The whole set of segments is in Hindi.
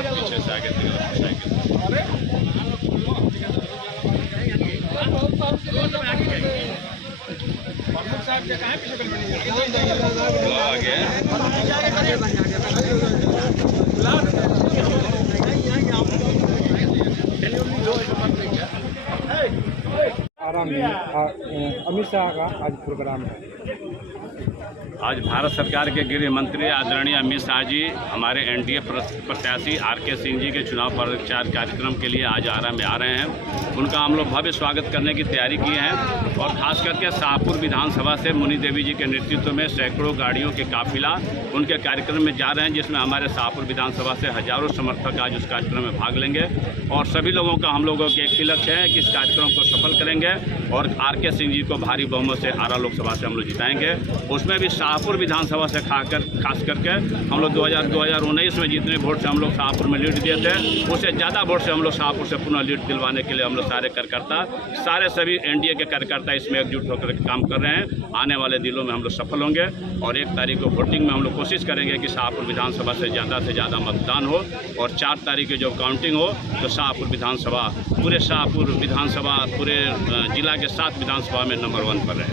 पीछे से आगे मोटरसाइकिल अमित शाह का आज प्रोग्राम है। आज भारत सरकार के गृह मंत्री आदरणीय अमित शाह जी हमारे एनडीए प्रत्याशी आरके सिंह जी के चुनाव प्रचार कार्यक्रम के लिए आज आरा में आ रहे हैं। उनका हम लोग भव्य स्वागत करने की तैयारी किए हैं और खास करके शाहपुर विधानसभा से मुनि देवी जी के नेतृत्व में सैकड़ों गाड़ियों के काफिला उनके कार्यक्रम में जा रहे हैं, जिसमें हमारे शाहपुर विधानसभा से हजारों समर्थक आज उस कार्यक्रम में भाग लेंगे और सभी लोगों का हम लोगों के एक ही लक्ष्य है कि इस कार्यक्रम को सफल करेंगे और आरके सिंह जी को भारी बहुमत से आरा लोकसभा से हम लोग जिताएंगे। उसमें भी शाहपुर विधानसभा से खास करके हम लोग 2019 में जितने वोट से हम लोग शाहपुर में लीड दिए थे, उससे ज़्यादा वोट से हम लोग शाहपुर से पुनः लीड दिलवाने के लिए हम लोग सारे कार्यकर्ता, सारे सभी एनडीए के कार्यकर्ता इसमें एकजुट होकर काम कर रहे हैं। आने वाले दिनों में हम लोग सफल होंगे और 1 तारीख को वोटिंग में हम लोग कोशिश करेंगे कि शाहपुर विधानसभा से ज़्यादा मतदान हो और 4 तारीख की जो काउंटिंग हो तो शाहपुर विधानसभा पूरे जिला के 7 विधानसभा में नंबर 1 पर रहे।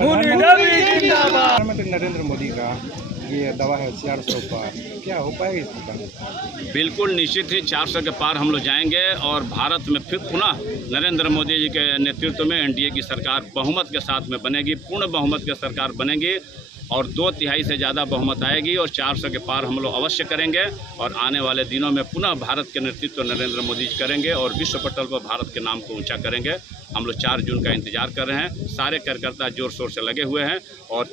प्रधानमंत्री नरेंद्र मोदी का ये दावा है 400 पार, क्या हो पाएगा इस मुकाबले? बिल्कुल निश्चित ही 400 के पार हम लोग जाएंगे और भारत में फिर पुनः नरेंद्र मोदी जी के नेतृत्व में एनडीए की सरकार बहुमत के साथ में बनेगी, पूर्ण बहुमत की सरकार बनेगी और 2/3 से ज़्यादा बहुमत आएगी और 400 के पार हम लोग अवश्य करेंगे और आने वाले दिनों में पुनः भारत के नेतृत्व नरेंद्र मोदी जी करेंगे और विश्व पटल पर भारत के नाम को ऊंचा करेंगे। हम लोग 4 जून का इंतजार कर रहे हैं, सारे कार्यकर्ता जोर शोर से लगे हुए हैं और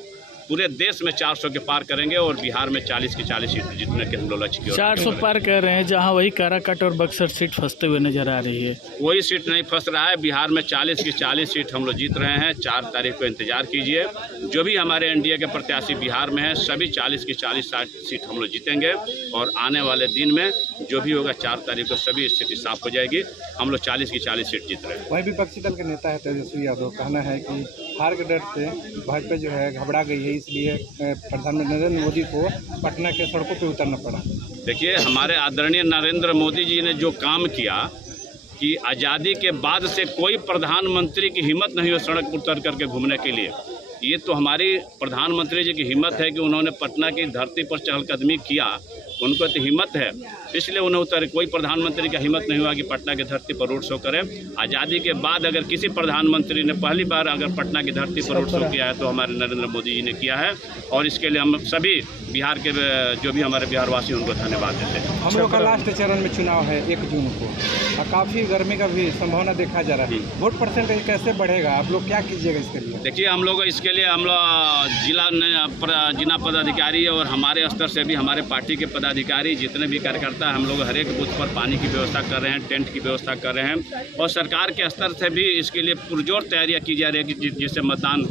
पूरे देश में 400 के पार करेंगे और बिहार में 40 की 40 सीट जीतने के हम लोग लक्ष्य की ओर 400 पार कर रहे हैं, जहां वही काराकाट और बक्सर सीट फंसते हुए नजर आ रही है। कोई सीट नहीं फंस रहा है, बिहार में 40 की 40 सीट हम लोग जीत रहे हैं। 4 तारीख को इंतजार कीजिए, जो भी हमारे एनडीए के प्रत्याशी बिहार में हैं सभी 40 की 40 सीट हम लोग जीतेंगे और आने वाले दिन में जो भी होगा 4 तारीख को सभी स्थिति साफ हो जाएगी। हम लोग 40 की 40 सीट जीत रहे हैं। वहीं विपक्षी दल के नेता है तेजस्वी यादव, कहना है कि हार के डर से भाजपा जो है घबरा गई है, इसलिए प्रधानमंत्री नरेंद्र मोदी को पटना के सड़कों पर उतरना पड़ा। देखिए, हमारे आदरणीय नरेंद्र मोदी जी ने जो काम किया कि आज़ादी के बाद से कोई प्रधानमंत्री की हिम्मत नहीं हो सड़क पर उतर करके घूमने के लिए। ये तो हमारी प्रधानमंत्री जी की हिम्मत है कि उन्होंने पटना की धरती पर चहलकदमी किया, उनको तो हिम्मत है इसलिए उन्हें उतर। कोई प्रधानमंत्री का हिम्मत नहीं हुआ कि पटना की धरती पर रोड शो करें। आज़ादी के बाद अगर किसी प्रधानमंत्री ने पहली बार अगर पटना की धरती पर रोड शो किया है तो हमारे नरेंद्र मोदी जी ने किया है और इसके लिए हम सभी बिहार के जो भी हमारे बिहारवासी उनको धन्यवाद देते हैं। हम लोग का लास्ट चरण में चुनाव है 1 जून को और काफ़ी गर्मी का भी संभावना देखा जा रहा है। वोट परसेंटेज कैसे बढ़ेगा, आप लोग क्या कीजिएगा इसके लिए? देखिए, हम लोग इसके लिए हम लोग जिला पदाधिकारी और हमारे स्तर से भी हमारे पार्टी के पदाधिकारी जितने भी कार्यकर्ता हम लोग हर एक बूथ पर पानी की व्यवस्था कर रहे हैं, टेंट की व्यवस्था कर रहे हैं और सरकार के स्तर से भी इसके लिए पुरजोर तैयारियां की जा रही है कि जिससे मतदान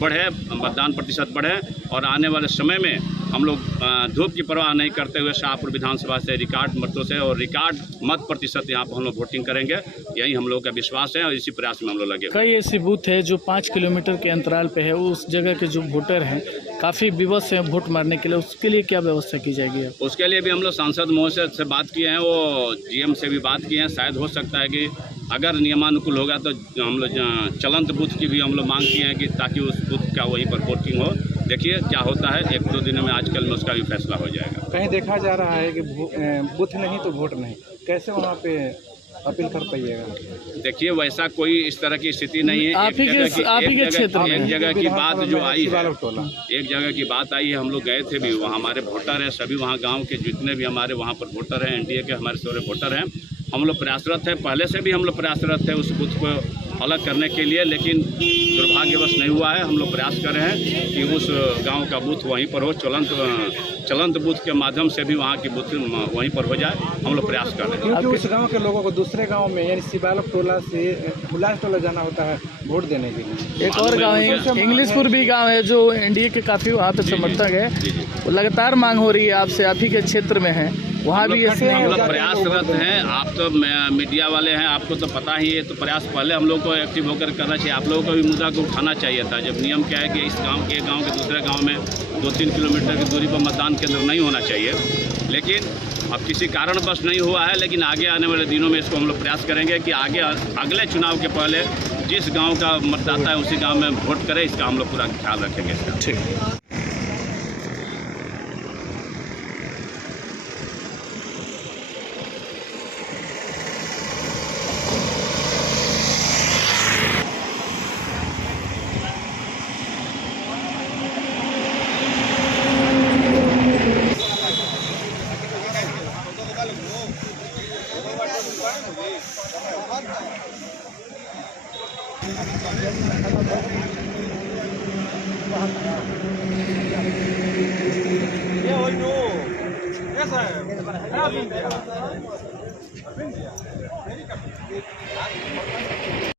बढ़े, मतदान प्रतिशत बढ़े और आने वाले समय में हम लोग धूप की परवाह नहीं करते हुए शाहपुर विधानसभा से रिकॉर्ड मतों से और रिकॉर्ड मत प्रतिशत यहाँ पर हम लोग वोटिंग करेंगे। यही हम लोग का विश्वास है और इसी प्रयास में हम लोग लगे। कई ऐसी बूथ है जो 5 किलोमीटर के अंतराल पे है, उस जगह के जो वोटर हैं काफ़ी विवश हैं वोट मारने के लिए, उसके लिए क्या व्यवस्था की जाएगी? उसके लिए भी हम लोग सांसद महोदय से बात किए हैं, वो जीएम से भी बात किए हैं। शायद हो सकता है कि अगर नियमानुकूल होगा तो हम लोग चलंत बूथ की भी हम लोग मांग किए हैं कि ताकि उस बूथ का वहीं पर वोटिंग हो। देखिए क्या होता है, 1-2 दिनों में आजकल में उसका भी फैसला हो जाएगा। कहीं देखा जा रहा है कि बूथ नहीं तो वोट नहीं, कैसे वहाँ पे अपील कर पाइएगा? देखिए, वैसा कोई इस तरह की स्थिति नहीं है। एक जगह की बात जो आई है, एक जगह की बात आई है, हम लोग गए थे भी, वहाँ हमारे वोटर हैं सभी, वहाँ गांव के जितने भी हमारे वहाँ पर वोटर हैं एनडीए के हमारे सारे वोटर हैं। हम लोग प्रयासरत हैं, पहले से भी हम लोग प्रयासरत हैं उस बूथ को अलग करने के लिए, लेकिन दुर्भाग्यवश नहीं हुआ है। हम लोग प्रयास कर रहे हैं कि उस गांव का बूथ वहीं पर हो, चलंत बूथ के माध्यम से भी वहाँ की बूथ वहीं पर हो जाए, हम लोग प्रयास कर रहे हैं। क्योंकि उस गांव के लोगों को दूसरे गांव में यानी शिवालक टोला से हुलास टोला जाना होता है वोट देने के लिए। एक और गाँव है इंग्लिशपुर भी गाँव है जो एनडीए के काफ़ी वहाँ पे समर्थक है, लगातार मांग हो रही है आपसे, आप ही के क्षेत्र में है, वहाँ भी हम लोग प्रयासरत हैं। आप तो मीडिया वाले हैं, आपको तो पता ही है, तो प्रयास पहले हम लोग को एक्टिव होकर करना चाहिए। आप लोगों को भी मुद्दा को उठाना चाहिए था। जब नियम क्या है कि इस गांव के दूसरे गांव में 2-3 किलोमीटर की दूरी पर मतदान केंद्र नहीं होना चाहिए, लेकिन अब किसी कारणवश नहीं हुआ है, लेकिन आगे आने वाले दिनों में इसको हम लोग प्रयास करेंगे कि आगे अगले चुनाव के पहले जिस गांव का मतदाता है उसी गांव में वोट करे। इसका हम लोग पूरा ख्याल रखेंगे इसका। ठीक। Yes, sir.